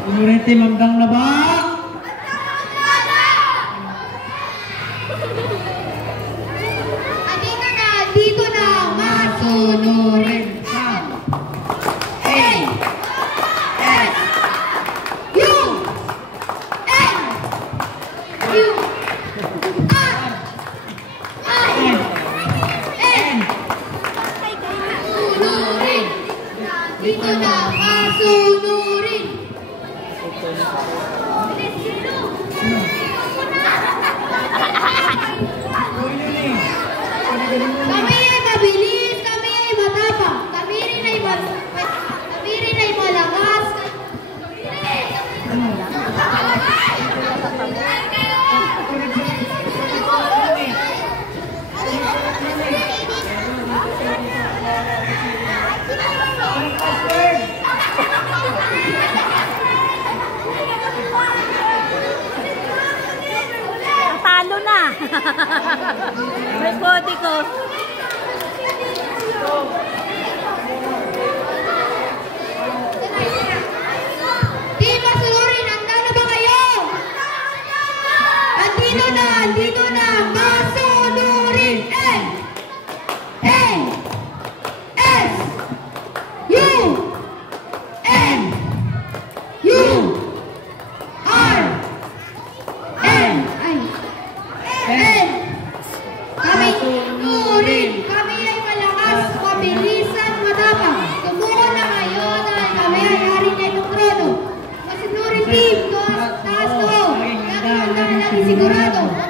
Sunurin team Hamdang Labak. Dito na, masunurin. Dito na, masunurin. Kami ay mabilis, kami ay matapang, kami rin ay malakas. Natalo na. May kodi ko. Di masunurin, handa na ba kayo? Andito na, masunurin. Kami sunurin. Kami ay malakas, mabilisan, matapang. Tumuko na kayo dahil kami ay hari na itong trono. Masunurin team, taas to. Handa na natin sigurado.